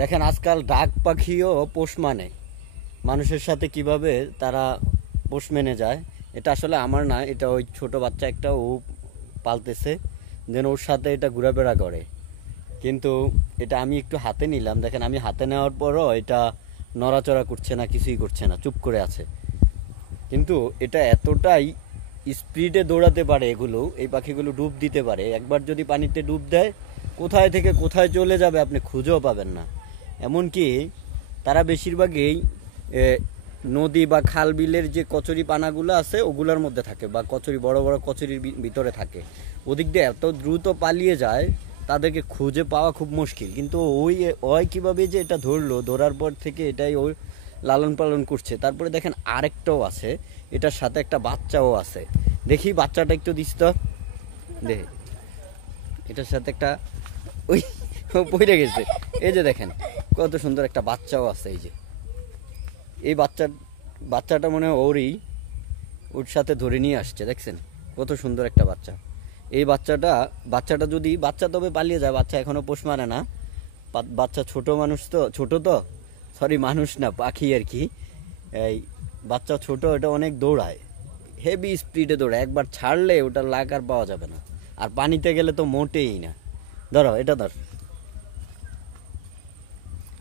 দেখেন আজকাল ডাক পাখিও পোষ মানে মানুষের সাথে কিভাবে তারা পোষ মেনে যায়। এটা আসলে আমার না, এটা ওই ছোট বাচ্চা একটা ও পালতেছে, দেন ওর সাথে এটা ঘোরাফেরা করে। কিন্তু এটা আমি একটু হাতে নিলাম, দেখেন আমি হাতে নেওয়ার পরও এটা নড়াচড়া করছে না, কিছুই করছে না, চুপ করে আছে। কিন্তু এটা এতটাই স্পিডে দৌড়াতে পারে, এগুলো এই পাখিগুলো ডুব দিতে পারে। একবার যদি পানিতে ডুব দেয়, কোথায় থেকে কোথায় চলে যাবে আপনি খুঁজেও পাবেন না। এমনকি তারা বেশিরভাগই এ, নদী বা খাল বিলের যে কচুরি পানাগুলো আছে ওগুলোর মধ্যে থাকে, বা কচুরি বড় বড় কচুরির ভিতরে থাকে। ওদিক দিয়ে এত দ্রুত পালিয়ে যায়, তাদেরকে খুঁজে পাওয়া খুব মুশকিল। কিন্তু ওই ওই কীভাবে যে এটা ধরলো, ধরার পর থেকে এটাই ওই লালন পালন করছে। তারপরে দেখেন আরেকটাও আছে, এটার সাথে একটা বাচ্চাও আছে। দেখি বাচ্চাটা একটু দিস তো, দেখি এটার সাথে একটা ওই পড়ে গেছে। এই যে দেখেন কত সুন্দর একটা বাচ্চাও আছে। এই যে এই বাচ্চাটা মনে হয় ওরই, ওর সাথে ধরে নিয়ে আসছে। দেখছেন কত সুন্দর একটা বাচ্চা। এই বাচ্চাটা যদি বাচ্চা তবে পালিয়ে যায়, বাচ্চা এখনো পোষ মারে না। বাচ্চা ছোট মানুষ তো, ছোট তো, সরি মানুষ না পাখি আর কি। এই বাচ্চা ছোট, এটা অনেক দৌড়ায়, হেভি স্পিডে দৌড়ায়। একবার ছাড়লে ওটা লাগ আর পাওয়া যাবে না। আর পানিতে গেলে তো মোটেই না। ধরো এটা ধর।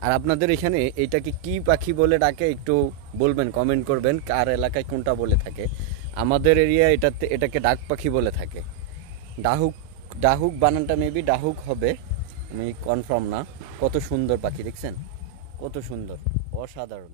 আর আপনাদের এখানে এইটাকে কি পাখি বলে ডাকে একটু বলবেন, কমেন্ট করবেন কার এলাকায় কোনটা বলে থাকে। আমাদের এরিয়া এটাকে ডাক পাখি বলে থাকে। ডাহুক, ডাহুক বানানটা মেবি ডাহুক হবে, আমি কনফার্ম না। কত সুন্দর পাখি দেখছেন, কত সুন্দর, অসাধারণ।